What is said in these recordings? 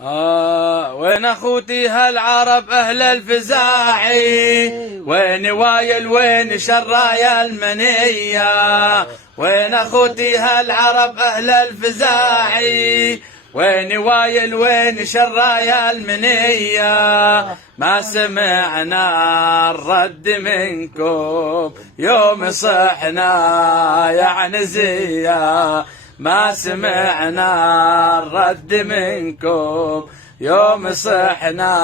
وين اخوتي هالعرب اهل الفزاعي، وين وايل وين شرايا المنية، وين اخوتي هالعرب اهل الفزاعي، وين وايل وين شرايا المنية. ما سمعنا الرد منكم يوم صحنا يا عنزية، ما سمعنا الرد منكم يوم صحنا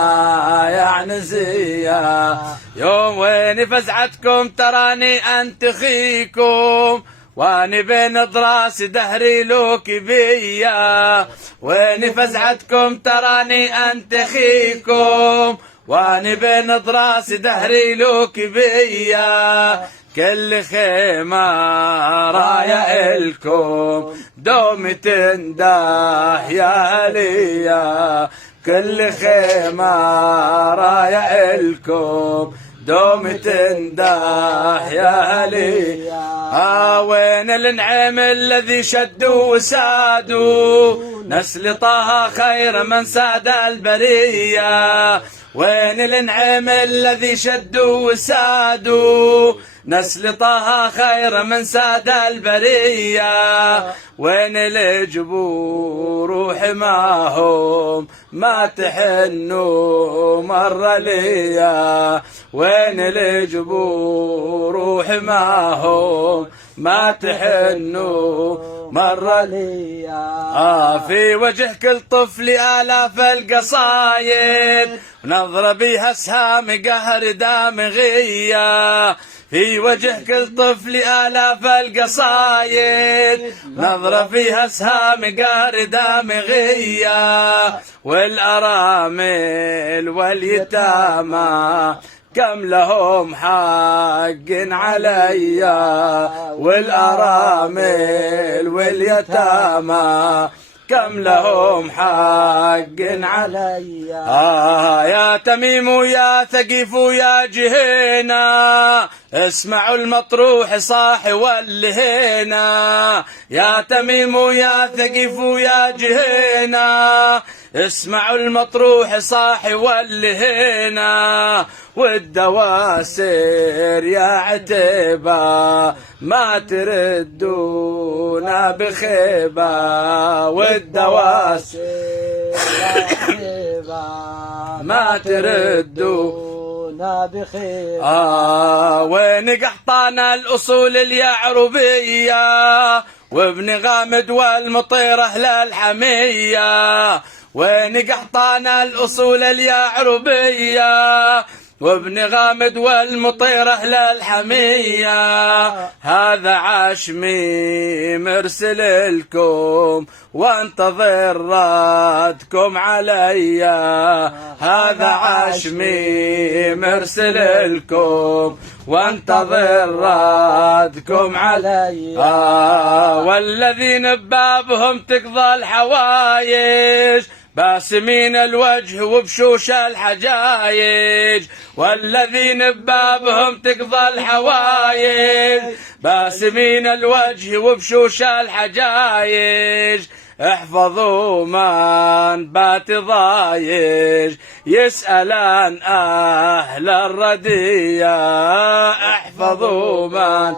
يا عنزية. يوم وين فزعتكم تراني انتخيكم، واني بين ضراس دهري لوك بيا، وين فزعتكم تراني انتخيكم، واني بين ضراس دهري لوك بيا. كل خيمة راية إلكم دوم تنده يا عليا، كل خيمة راية إلكم دوم تنده يا عليا. وين النعم الذي شدوا وسادوا، نسل طه خير من ساد البرية، وين النعم الذي شدوا وسادوا، نسل طه خير من ساد البرية. وين الجبور وحماهم ما تحنوا مرة ليا، وين الجبور وحماهم ما تحنوا مرة ليا. في وجه كل طفل آلاف القصايد، نظرة بيها اسهام قهر دامغية، في وجه كل طفل آلاف القصايد، نظرة فيها اسهام قهر دامغية. والأرامل واليتامى كم لهم حق عليا، والأرامل واليتامى كم لهم حق عليا. يا تميم ويا ثقيف ويا جهينة، اسمعوا المطروح صاح واللهينا، يا تميم ويا ثقيف ويا جهينة، اسمعوا المطروح صاح واللهينا. والدواسر يا عتيبة ما تردونا بخيبة، والدواسر يا عتيبة ما تردونا بخيبة. وين قحطانا الأصول اليعربية، وابن غامد والمطير أهل الحمية، وين قحطانا الأصول اليعربية، وابن غامد والمطير أهل الحمية. هذا عشمي مرسل لكم وانتظر ردكم عليا، هذا عشمي مرسل لكم وانتظر ردكم عليا. والذين ببابهم تقضى الحوايج، باسمين الوجه وبشوش الحجايج، والذين ببابهم تقضى الحوايج، باسمين الوجه وبشوش الحجايج. احفظوا من بات ضايج يسألان أهل الردية، احفظوا من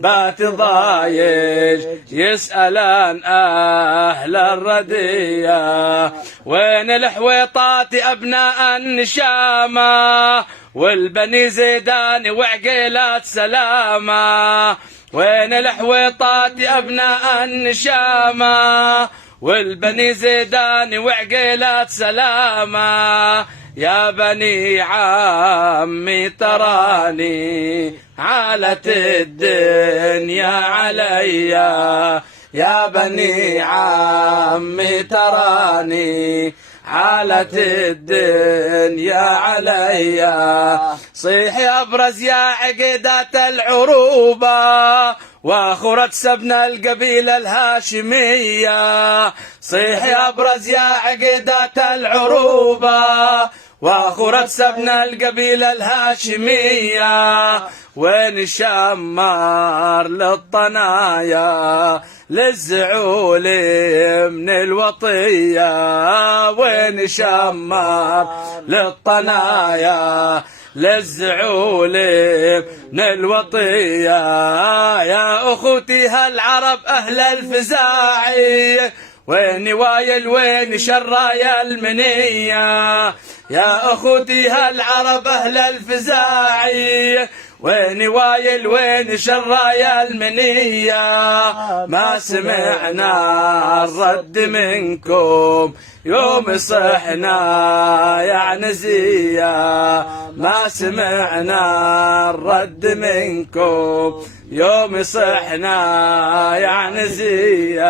بات ضايج يسألان أهل الردية. وين الحويطات أبناء النشامة، والبني زيدان وعقيلات سلامة، وين الحويطات أبناء النشامة، والبني زيدان وعقيلات سلامة. يا بني عمي تراني عالت الدنيا عليا، يا بني عمي تراني عالت الدنيا عليا. صيح يا ابرز يا عقيدات العروبة، واخرت سبنا القبيلة الهاشمية، صيح يا ابرز يا عقيدات العروبة، واخو سبنا القبيلة الهاشمية، وين شمار للطنايا للزعول من الوطية، وين شمار للطنايا للزعول من الوطية. يا أخوتي هالعرب أهل الفزاعي، وين وايل وين شرايا المنية. يا أخوتي هالعرب أهل الفزاعي، وين وايل وين شرايا المنية. ما سمعنا الرد منكم يوم صحنا يا عنزية، ما سمعنا الرد منكم يوم صحنا يا عنزية.